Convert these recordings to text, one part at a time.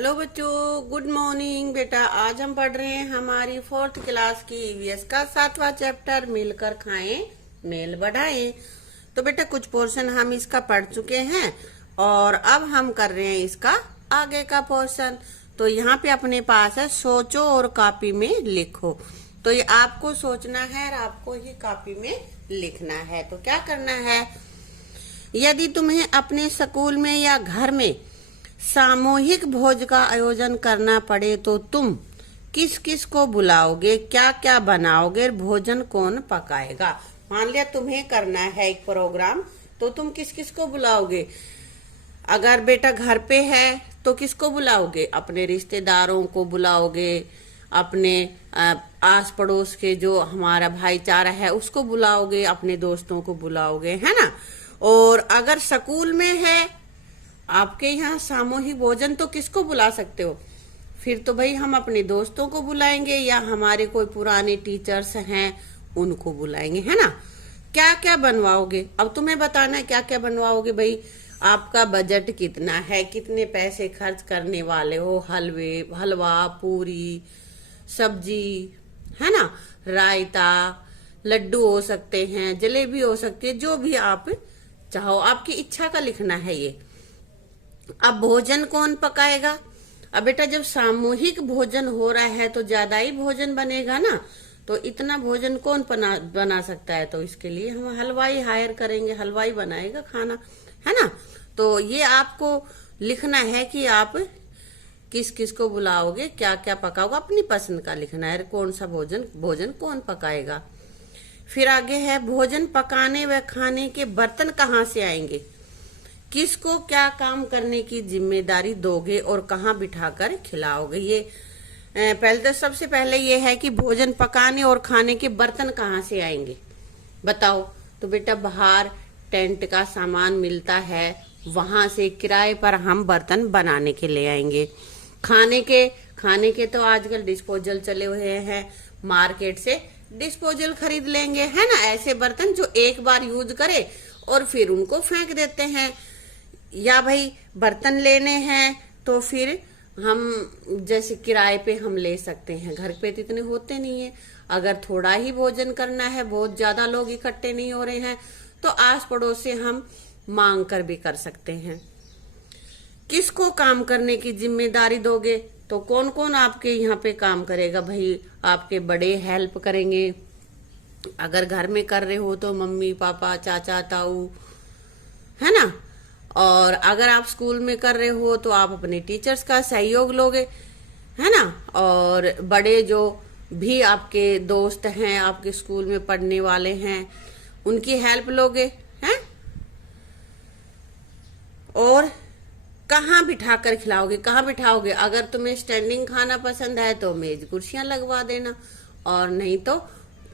Hello बच्चों, good morning. बेटा आज हम पढ़ रहे हैं हमारी 4th क्लास की ईवीएस का 7वां चैप्टर मिलकर खाएं मेल बढ़ाएं। तो बेटा कुछ पोर्शन हम इसका पढ़ चुके हैं और अब हम कर रहे हैं इसका आगे का पोर्शन। तो यहाँ पे अपने पास है सोचो और कॉपी में लिखो। तो ये आपको सोचना है और आपको ही कॉपी में लिखना है। तो क्या करना है, यदि तुम्हें अपने स्कूल में या घर में सामूहिक भोज का आयोजन करना पड़े तो तुम किस किस को बुलाओगे, क्या क्या बनाओगे, भोजन कौन पकाएगा। मान लिया तुम्हें करना है एक प्रोग्राम, तो तुम किस किस को बुलाओगे। अगर बेटा घर पे है तो किसको बुलाओगे, अपने रिश्तेदारों को बुलाओगे, अपने आस पड़ोस के जो हमारा भाईचारा है उसको बुलाओगे, अपने दोस्तों को बुलाओगे, है ना। और अगर स्कूल में है आपके यहाँ सामूहिक भोजन तो किसको बुला सकते हो, फिर तो भाई हम अपने दोस्तों को बुलाएंगे या हमारे कोई पुराने टीचर्स हैं उनको बुलाएंगे, है ना। क्या क्या बनवाओगे, अब तुम्हें बताना है क्या क्या बनवाओगे। भाई आपका बजट कितना है, कितने पैसे खर्च करने वाले हो, हलवा, पूरी, सब्जी, है ना, रायता, लड्डू हो सकते हैं, जलेबी हो सकती है, जो भी आप चाहो, आपकी इच्छा का लिखना है ये। अब भोजन कौन पकाएगा। अब बेटा जब सामूहिक भोजन हो रहा है तो ज्यादा ही भोजन बनेगा ना, तो इतना भोजन कौन बना सकता है। तो इसके लिए हम हलवाई हायर करेंगे, हलवाई बनाएगा खाना, है ना। तो ये आपको लिखना है कि आप किस किस को बुलाओगे, क्या क्या पकाओगे, अपनी पसंद का लिखना है, कौन सा भोजन कौन पकाएगा। फिर आगे है भोजन पकाने व खाने के बर्तन कहाँ से आएंगे, किसको क्या काम करने की जिम्मेदारी दोगे और कहाँ बिठाकर खिलाओगे। ये पहले तो सबसे पहले ये है कि भोजन पकाने और खाने के बर्तन कहाँ से आएंगे बताओ। तो बेटा बाहर टेंट का सामान मिलता है, वहां से किराए पर हम बर्तन बनाने के ले आएंगे। खाने के तो आजकल डिस्पोजल चले हुए हैं, मार्केट से डिस्पोजल खरीद लेंगे, है ना। ऐसे बर्तन जो एक बार यूज करे और फिर उनको फेंक देते हैं। या भाई बर्तन लेने हैं तो फिर हम जैसे किराए पे हम ले सकते हैं, घर पे तो इतने होते नहीं है। अगर थोड़ा ही भोजन करना है, बहुत ज्यादा लोग इकट्ठे नहीं हो रहे हैं, तो आस पड़ोस से हम मांग कर भी कर सकते हैं। किसको काम करने की जिम्मेदारी दोगे, तो कौन कौन आपके यहाँ पे काम करेगा। भाई आपके बड़े हेल्प करेंगे, अगर घर में कर रहे हो तो मम्मी पापा, चाचा ताऊ, है ना। और अगर आप स्कूल में कर रहे हो तो आप अपने टीचर्स का सहयोग लोगे, है ना। और बड़े जो भी आपके दोस्त हैं, आपके स्कूल में पढ़ने वाले हैं, उनकी हेल्प लोगे, हैं। और कहाँ बिठाकर खिलाओगे, कहाँ बिठाओगे। अगर तुम्हें स्टैंडिंग खाना पसंद है तो मेज कुर्सियां लगवा देना, और नहीं तो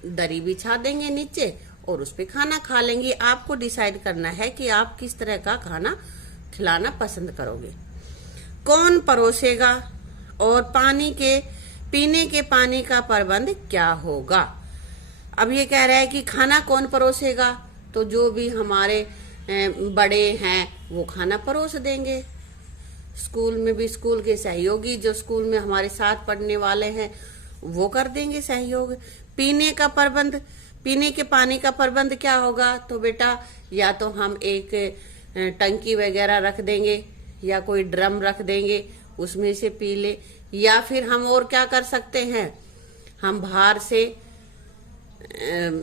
दरी बिछा देंगे नीचे और उस पे खाना खा लेंगे। आपको डिसाइड करना है कि आप किस तरह का खाना खिलाना पसंद करोगे। कौन परोसेगा और पीने के पानी का प्रबंध क्या होगा। अब ये कह रहा है कि खाना कौन परोसेगा, तो जो भी हमारे बड़े हैं वो खाना परोस देंगे। स्कूल में भी स्कूल के सहयोगी जो स्कूल में हमारे साथ पढ़ने वाले हैं वो कर देंगे सहयोग। पीने के पानी का प्रबंध क्या होगा, तो बेटा या तो हम एक टंकी वगैरह रख देंगे या कोई ड्रम रख देंगे, उसमें से पी ले। या फिर हम और क्या कर सकते हैं, हम बाहर से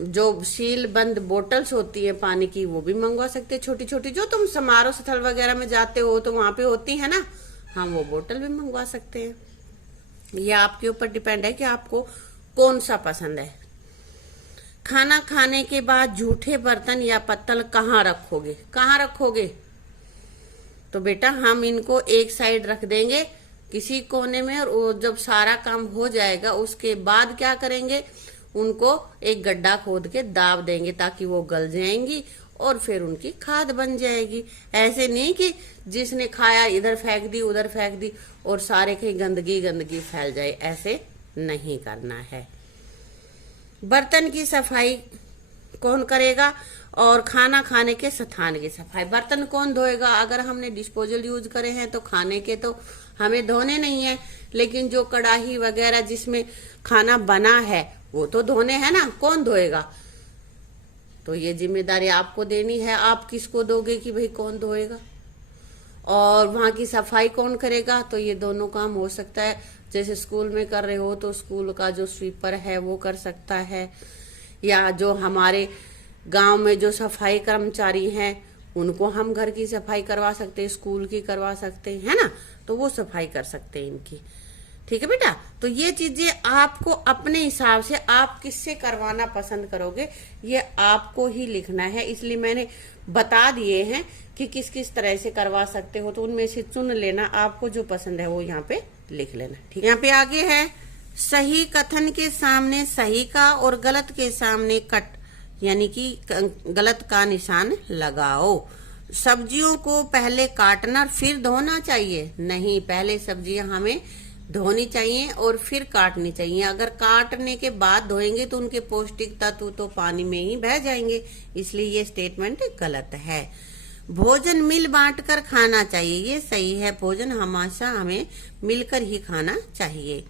जो सील बंद बोतल्स होती है पानी की वो भी मंगवा सकते हैं, छोटी छोटी, जो तुम समारोह स्थल वगैरह में जाते हो तो वहां पे होती है ना, हम वो बोतल भी मंगवा सकते हैं। यह आपके ऊपर डिपेंड है कि आपको कौन सा पसंद है। खाना खाने के बाद जूठे बर्तन या पत्तल कहाँ रखोगे, तो बेटा हम इनको एक साइड रख देंगे किसी कोने में, और जब सारा काम हो जाएगा उसके बाद क्या करेंगे, उनको एक गड्ढा खोद के दाब देंगे ताकि वो गल जाएंगी और फिर उनकी खाद बन जाएगी। ऐसे नहीं कि जिसने खाया इधर फेंक दी उधर फेंक दी और सारे कहीं गंदगी फैल जाए, ऐसे नहीं करना है। बर्तन की सफाई कौन करेगा और खाना खाने के स्थान की सफाई। बर्तन कौन धोएगा? अगर हमने डिस्पोजल यूज करे हैं तो खाने के तो हमें धोने नहीं है, लेकिन जो कढ़ाई वगैरह जिसमें खाना बना है वो तो धोने है ना, कौन धोएगा? तो ये जिम्मेदारी आपको देनी है। आप किसको दोगे कि भाई कौन धोएगा? और वहां की सफाई कौन करेगा? तो ये दोनों काम हो सकता है। जैसे स्कूल में कर रहे हो तो स्कूल का जो स्वीपर है वो कर सकता है, या जो हमारे गांव में जो सफाई कर्मचारी हैं उनको हम घर की सफाई करवा सकते हैं, स्कूल की करवा सकते हैं, है ना? तो वो सफाई कर सकते हैं इनकी। ठीक है बेटा, तो ये चीजें आपको अपने हिसाब से आप किससे करवाना पसंद करोगे ये आपको ही लिखना है। इसलिए मैंने बता दिए हैं कि किस किस तरह से करवा सकते हो, तो उनमें से चुन लेना, आपको जो पसंद है वो यहाँ पे लिख लेना। ठीक है, यहाँ पे आगे है सही कथन के सामने सही का और गलत के सामने कट, यानी कि गलत का निशान लगाओ। सब्जियों को पहले काटना फिर धोना चाहिए? नहीं, पहले सब्जियां हमें धोनी चाहिए और फिर काटनी चाहिए। अगर काटने के बाद धोएंगे तो उनके पौष्टिक तत्व तो पानी में ही बह जाएंगे, इसलिए ये स्टेटमेंट गलत है। भोजन मिल बांट कर खाना चाहिए, ये सही है। भोजन हमेशा हमें मिलकर ही खाना चाहिए।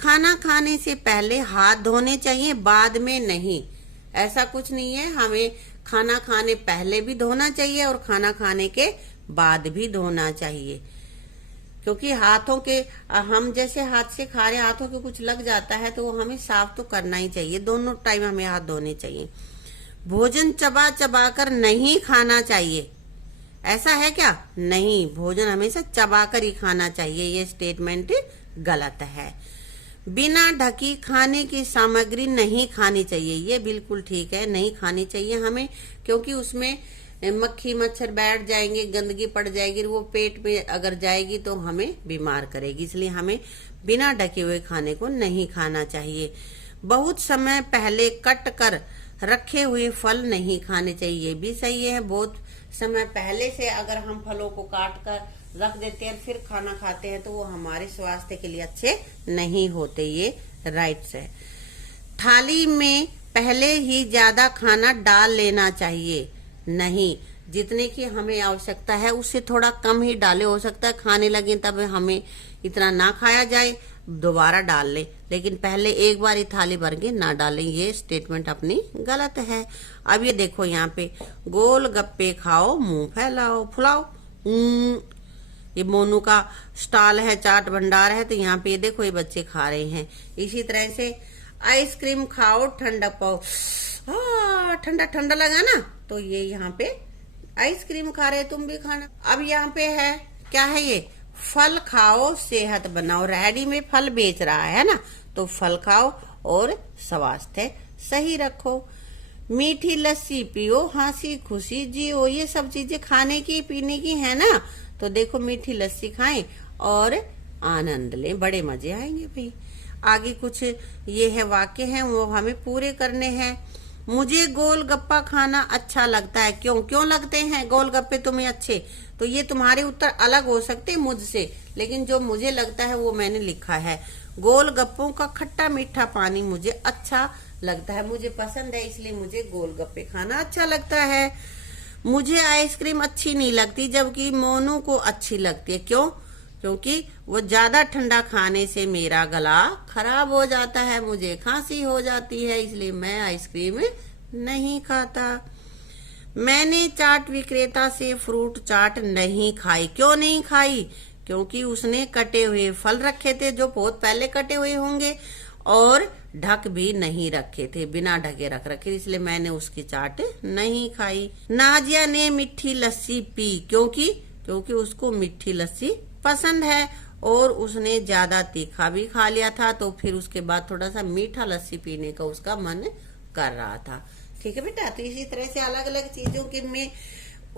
खाना खाने से पहले हाथ धोने चाहिए, बाद में नहीं। ऐसा कुछ नहीं है, हमें खाना खाने पहले भी धोना चाहिए और खाना खाने के बाद भी धोना चाहिए, क्योंकि हाथों के हम जैसे हाथ से खा रहे, हाथों के कुछ लग जाता है तो वो हमें साफ तो करना ही चाहिए। दोनों टाइम हमें हाथ धोने चाहिए। भोजन चबा चबा कर नहीं खाना चाहिए, ऐसा है क्या? नहीं, भोजन हमेशा चबा कर ही खाना चाहिए, ये स्टेटमेंट गलत है। बिना ढकी खाने की सामग्री नहीं खानी चाहिए, ये बिल्कुल ठीक है, नहीं खानी चाहिए हमें, क्योंकि उसमें मक्खी मच्छर बैठ जाएंगे, गंदगी पड़ जाएगी, वो पेट में अगर जाएगी तो हमें बीमार करेगी, इसलिए हमें बिना ढके हुए खाने को नहीं खाना चाहिए। बहुत समय पहले कट कर रखे हुए फल नहीं खाने चाहिए, ये भी सही है। बहुत समय पहले से अगर हम फलों को काट कर रख देते हैं फिर खाना खाते हैं तो वो हमारे स्वास्थ्य के लिए अच्छे नहीं होते, ये राइट्स है। थाली में पहले ही ज्यादा खाना डाल लेना चाहिए, नहीं, जितने की हमें आवश्यकता है उससे थोड़ा कम ही डाले। हो सकता है खाने लगे तब हमें इतना ना खाया जाए, दोबारा डाल लें, लेकिन पहले एक बार ही थाली भर के ना डालें, ये स्टेटमेंट अपनी गलत है। अब ये देखो यहाँ पे, गोल गप्पे खाओ मुंह फैलाओ फुलाओ। ये मोनू का स्टॉल है, चाट भंडार है, तो यहाँ पे ये देखो ये बच्चे खा रहे हैं। इसी तरह से आइसक्रीम खाओ ठंडा पाओ, ठंडा ठंडा लगा ना, तो ये यहाँ पे आइसक्रीम खा रहे, तुम भी खाना। अब यहाँ पे है, क्या है ये? फल खाओ सेहत बनाओ। रेडी में फल बेच रहा है ना, तो फल खाओ और स्वास्थ्य सही रखो। मीठी लस्सी पियो, हंसी खुशी जियो, ये सब चीजें खाने की पीने की है ना, तो देखो मीठी लस्सी खाएं और आनंद लें, बड़े मजे आएंगे भाई। आगे कुछ ये है वाक्य हैं, वो हमें पूरे करने हैं। मुझे गोलगप्पा खाना अच्छा लगता है, क्यों क्यों लगते हैं गोलगप्पे तुम्हें अच्छे? तो ये तुम्हारे उत्तर अलग हो सकते हैं मुझसे, लेकिन जो मुझे लगता है वो मैंने लिखा है। गोलगप्पों का खट्टा मीठा पानी मुझे अच्छा लगता है, मुझे पसंद है, इसलिए मुझे गोलगप्पे खाना अच्छा लगता है। मुझे आइसक्रीम अच्छी नहीं लगती, जबकि मोनू को अच्छी लगती है, क्यों? क्योंकि वो ज्यादा ठंडा खाने से मेरा गला खराब हो जाता है, मुझे खांसी हो जाती है, इसलिए मैं आइसक्रीम नहीं खाता। मैंने चाट विक्रेता से फ्रूट चाट नहीं खाई, क्यों नहीं खाई? क्योंकि उसने कटे हुए फल रखे थे, जो बहुत पहले कटे हुए होंगे, और ढक भी नहीं रखे थे, बिना ढके रख रखे, इसलिए मैंने उसकी चाट नहीं खाई। नाजिया ने मीठी लस्सी पी, क्योंकि उसको मीठी लस्सी पसंद है और उसने ज्यादा तीखा भी खा लिया था, तो फिर उसके बाद थोड़ा सा मीठा लस्सी पीने का उसका मन कर रहा था। ठीक है बेटा, तो इसी तरह से अलग अलग चीजों के में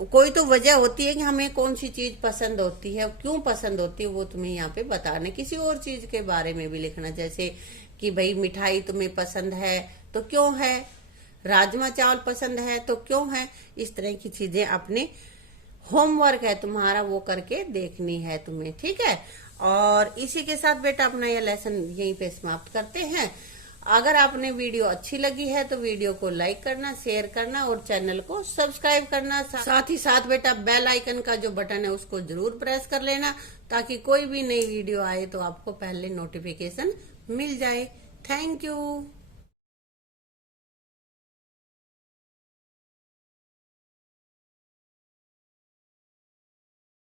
कोई तो वजह होती है कि हमें कौन सी चीज पसंद होती है, क्यों पसंद होती है, वो तुम्हें यहाँ पे बताना। किसी और चीज के बारे में भी लिखना, जैसे कि भाई मिठाई तुम्हें पसंद है तो क्यों है, राजमा चावल पसंद है तो क्यों है, इस तरह की चीजें अपने होमवर्क है तुम्हारा, वो करके देखनी है तुम्हें। ठीक है, और इसी के साथ बेटा अपना यह लेसन यहीं पे समाप्त करते हैं। अगर आपने वीडियो अच्छी लगी है तो वीडियो को लाइक करना, शेयर करना और चैनल को सब्सक्राइब करना। साथ ही साथ बेटा बेल आइकन का जो बटन है उसको जरूर प्रेस कर लेना, ताकि कोई भी नई वीडियो आए तो आपको पहले नोटिफिकेशन मिल जाए। Thank you.